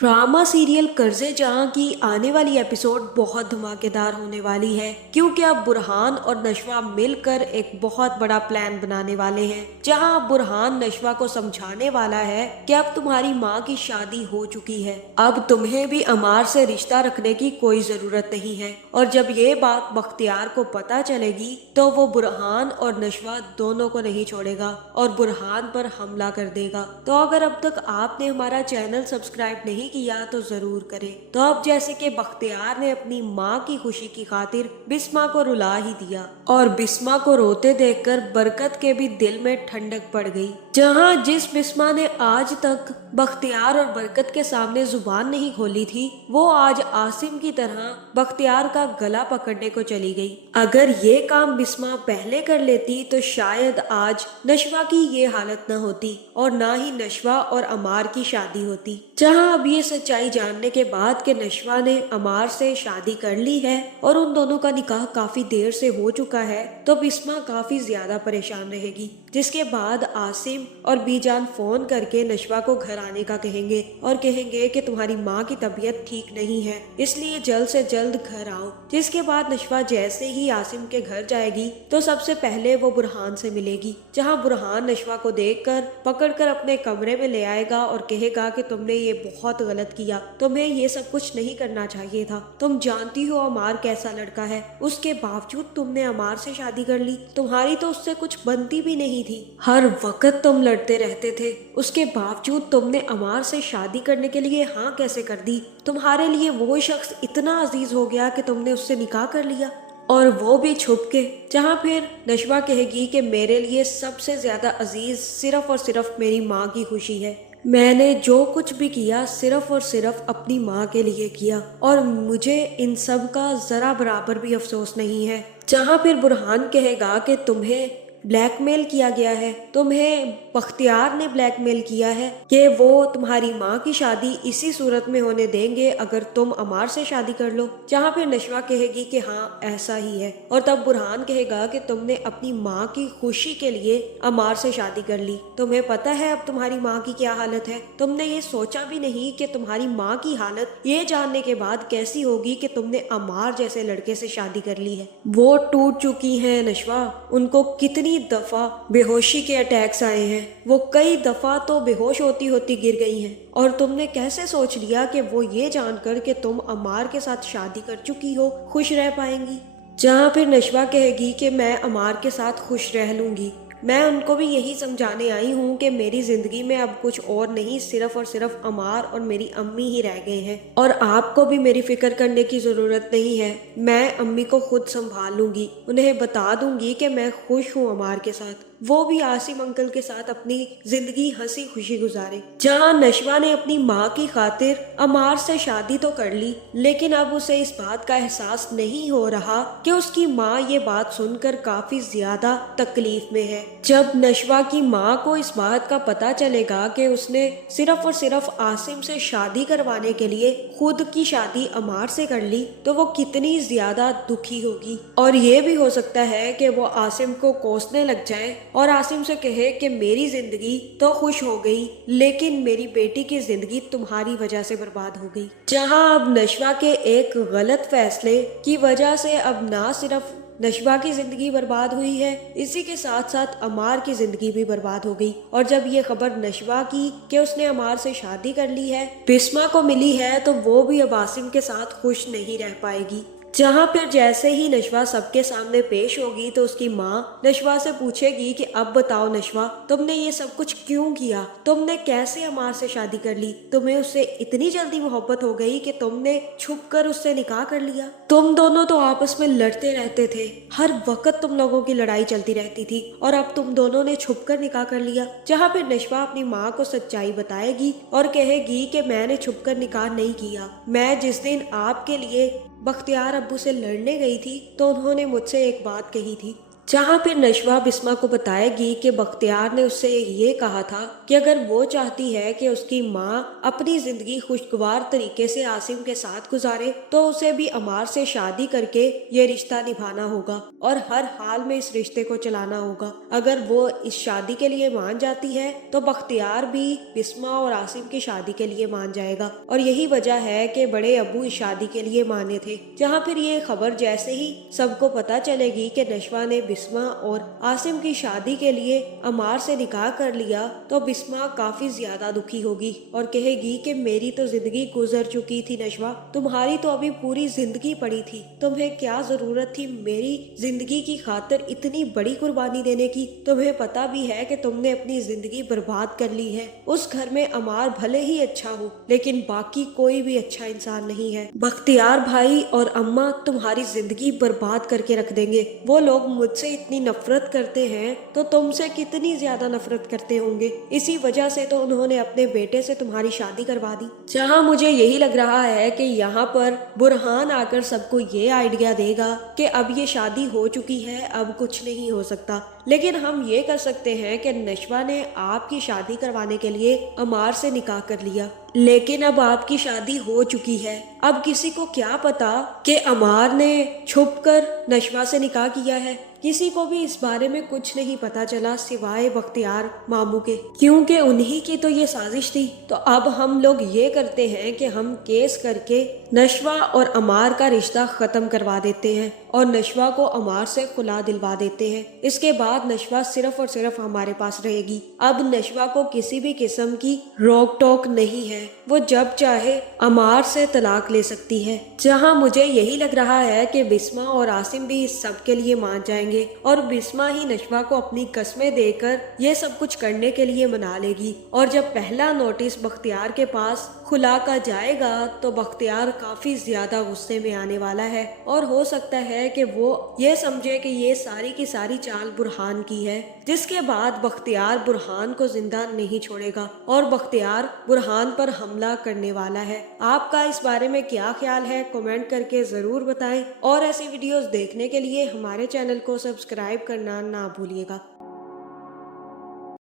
Drama serial कर्जे जहां की आने वाली एपिसोड बहुत धमाकेदार होने वाली है, क्योंकि अब बुरहान और नशवा मिलकर एक बहुत बड़ा प्लान बनाने वाले हैं। जहां अब बुरहान नशवा को समझाने वाला है कि अब तुम्हारी माँ की शादी हो चुकी है, अब तुम्हें भी अमार से रिश्ता रखने की कोई जरूरत नहीं है। और जब ये बात बख्तियार को पता चलेगी तो वो बुरहान और नशवा दोनों को नहीं छोड़ेगा और बुरहान पर हमला कर देगा। तो अगर अब तक आपने हमारा चैनल सब्सक्राइब नहीं किया तो जरूर करें। तो अब जैसे कि बख्तियार ने अपनी माँ की खुशी की खातिर बिस्मा को रुला ही दिया और बिस्मा को रोते देखकर बरकत के भी दिल में ठंडक पड़ गई। जहाँ जिस बिस्मा ने आज तक बख्तियार और बरकत के सामने जुबान नहीं खोली थी, वो आज आसिम की तरह बख्तियार का गला पकड़ने को चली गई। अगर ये काम बिस्मा पहले कर लेती तो शायद आज नशवा की ये हालत न होती और ना ही नशवा और अमार की शादी होती। जहां अब ये सच्चाई जानने के बाद कि नशवा ने अमार से शादी कर ली है और उन दोनों का निकाह काफी देर से हो चुका है, तो बिस्मा काफी ज्यादा परेशान रहेगी। जिसके बाद आसिम और बीजान फोन करके नशवा को घर आने का कहेंगे और कहेंगे कि तुम्हारी माँ की तबीयत ठीक नहीं है, इसलिए जल्द से जल्द घर आओ। जिसके बाद नशवा जैसे ही आसिम के घर जाएगी तो सबसे पहले वो बुरहान से मिलेगी। जहाँ बुरहान नशवा को देखकर पकड़कर अपने कमरे में ले आएगा और कहेगा कि तुमने ये बहुत गलत किया, तुम्हें ये सब कुछ नहीं करना चाहिए था। तुम जानती हो अमार कैसा लड़का है, उसके बावजूद तुमने अमार से शादी कर ली। तुम्हारी तो उससे कुछ बनती भी नहीं थी, हर वक्त तुम लड़ते रहते थे, उसके बावजूद तुमने अमार से शादी करने के लिए हाँ कैसे कर दी। तुम्हारे लिए वो शख्स इतना अजीज हो गया कि तुमने उससे निकाह कर लिया, और वो भी छुप के। जहाँ फिर नशवा कहेगी कि मेरे लिए सबसे ज्यादा अजीज सिर्फ और सिर्फ मेरी माँ की खुशी है। मैंने जो कुछ भी किया सिर्फ और सिर्फ अपनी माँ के लिए किया और मुझे इन सब का जरा बराबर भी अफसोस नहीं है। जहाँ फिर बुरहान कहेगा कि तुम्हें ब्लैकमेल किया गया है, तुम्हें बख्तियार ने ब्लैकमेल किया है कि वो तुम्हारी माँ की शादी इसी सूरत में होने देंगे अगर तुम अमार से शादी कर लो। जहाँ फिर नशवा कहेगी कि हाँ ऐसा ही है, और तब बुरहान कहेगा कि तुमने अपनी माँ की खुशी के लिए अमार से शादी कर ली। तुम्हें पता है अब तुम्हारी माँ की क्या हालत है, तुमने ये सोचा भी नहीं कि तुम्हारी माँ की हालत ये जानने के बाद कैसी होगी कि तुमने अमार जैसे लड़के से शादी कर ली है। वो टूट चुकी है नशवा, उनको कितनी दफा बेहोशी के अटैक्स आए हैं, वो कई दफा तो बेहोश होती होती गिर गई हैं, और तुमने कैसे सोच लिया कि वो ये जानकर कि तुम अमार के साथ शादी कर चुकी हो खुश रह पाएंगी। जहाँ फिर नशवा कहेगी कि मैं अमार के साथ खुश रह लूंगी, मैं उनको भी यही समझाने आई हूँ कि मेरी जिंदगी में अब कुछ और नहीं, सिर्फ और सिर्फ अमार और मेरी अम्मी ही रह गए हैं, और आपको भी मेरी फिक्र करने की जरूरत नहीं है। मैं अम्मी को खुद संभाल लूंगी, उन्हें बता दूंगी कि मैं खुश हूँ अमार के साथ, वो भी आसिम अंकल के साथ अपनी जिंदगी हंसी खुशी गुजारे। जहाँ नशवा ने अपनी माँ की खातिर अमार से शादी तो कर ली, लेकिन अब उसे इस बात का एहसास नहीं हो रहा कि उसकी माँ ये बात सुनकर काफी ज्यादा तकलीफ में है। जब नशवा की माँ को इस बात का पता चलेगा कि उसने सिर्फ और सिर्फ आसिम से शादी करवाने के लिए खुद की शादी अमार से कर ली, तो वो कितनी ज्यादा दुखी होगी। और ये भी हो सकता है कि वो आसिम को कोसने लग जाए और आसिम से कहे कि मेरी जिंदगी तो खुश हो गई, लेकिन मेरी बेटी की जिंदगी तुम्हारी वजह से बर्बाद हो गई। जहां अब नशवा के एक गलत फैसले की वजह से अब ना सिर्फ नशवा की जिंदगी बर्बाद हुई है, इसी के साथ साथ अमार की जिंदगी भी बर्बाद हो गई। और जब ये खबर नशवा की कि उसने अमार से शादी कर ली है बिस्मा को मिली है, तो वो भी अब आसिम के साथ खुश नहीं रह पाएगी। जहाँ फिर जैसे ही नशवा सबके सामने पेश होगी तो उसकी माँ नशवा से पूछेगी कि अब बताओ नशवा, तुमने ये सब कुछ क्यों किया, तुमने कैसे अमार से शादी कर ली, तुम्हें उससे इतनी जल्दी मोहब्बत हो गई कि तुमने छुपकर उससे निकाह कर लिया। तुम दोनों तो आपस में लड़ते रहते थे, हर वक्त तुम लोगों की लड़ाई चलती रहती थी, और अब तुम दोनों ने छुपकर निकाह कर लिया। जहाँ फिर नशवा अपनी माँ को सच्चाई बताएगी और कहेगी कि मैंने छुपकर निकाह नहीं किया, मैं जिस दिन आपके लिए बख्तियार अब्बू से लड़ने गई थी तो उन्होंने मुझसे एक बात कही थी जहाँ फिर नशवा बिस्मा को बताएगी कि बख्तियार ने उससे ये कहा था कि अगर वो चाहती है कि उसकी माँ अपनी जिंदगी खुशगवार तरीके से आसिम के साथ गुजारे तो उसे भी अमार से शादी करके ये रिश्ता निभाना होगा और हर हाल में इस रिश्ते को चलाना होगा। अगर वो इस शादी के लिए मान जाती है तो बख्तियार भी बिस्मा और आसिम की शादी के लिए मान जाएगा और यही वजह है कि बड़े अबू इस शादी के लिए माने थे। जहाँ फिर ये खबर जैसे ही सबको पता चलेगी कि नशवा ने बिस्मा और आसिम की शादी के लिए अमार से निकाह कर लिया तो बिस्मा काफी ज्यादा दुखी होगी और कहेगी कि मेरी तो जिंदगी गुजर चुकी थी नशवा, तुम्हारी तो अभी पूरी जिंदगी पड़ी थी, तुम्हें क्या जरूरत थी मेरी जिंदगी की खातिर इतनी बड़ी कुर्बानी देने की। तुम्हें पता भी है कि तुमने अपनी जिंदगी बर्बाद कर ली है। उस घर में अमार भले ही अच्छा हो लेकिन बाकी कोई भी अच्छा इंसान नहीं है। बख्तियार भाई और अम्मा तुम्हारी जिंदगी बर्बाद करके रख देंगे। वो लोग मुझसे इतनी नफरत करते हैं तो तुमसे कितनी ज्यादा नफरत करते होंगे। इसी वजह से तो उन्होंने अपने बेटे से तुम्हारी शादी करवा दी। जहाँ मुझे यही लग रहा है कि यहाँ पर बुरहान आकर सबको ये आइडिया देगा कि अब ये शादी हो चुकी है, अब कुछ नहीं हो सकता। लेकिन हम ये कर सकते हैं कि नशवा ने आपकी शादी करवाने के लिए अमार से निकाह कर लिया, लेकिन अब आपकी शादी हो चुकी है। अब किसी को क्या पता कि अमार ने छुपकर नशवा से निकाह किया है। किसी को भी इस बारे में कुछ नहीं पता चला सिवाय बख्तियार मामू के, क्योंकि उन्हीं की तो ये साजिश थी। तो अब हम लोग ये करते हैं कि हम केस करके नशवा और अमार का रिश्ता खत्म करवा देते हैं और नशवा को अमार से खुला दिलवा देते हैं। इसके बाद नशवा सिर्फ और सिर्फ हमारे पास रहेगी। अब नशवा को किसी भी किस्म की रोक टोक नहीं है, वो जब चाहे अमार से तलाक ले सकती है। जहां मुझे यही लग रहा है कि बिस्मा और आसिम भी इस सब के लिए मान जाएंगे और बिस्मा ही नशवा को अपनी कस्में देकर ये सब कुछ करने के लिए मना लेगी। और जब पहला नोटिस बख्तियार के पास खुला का जाएगा तो बख्तियार काफी ज्यादा गुस्से में आने वाला है और हो सकता है कि वो ये समझे कि ये सारी की सारी चाल बुरहान की है, जिसके बाद बख्तियार बुरहान को जिंदा नहीं छोड़ेगा और बख्तियार बुरहान पर हमला करने वाला है। आपका इस बारे में क्या ख्याल है कमेंट करके जरूर बताएं और ऐसी वीडियोस देखने के लिए हमारे चैनल को सब्सक्राइब करना ना भूलिएगा।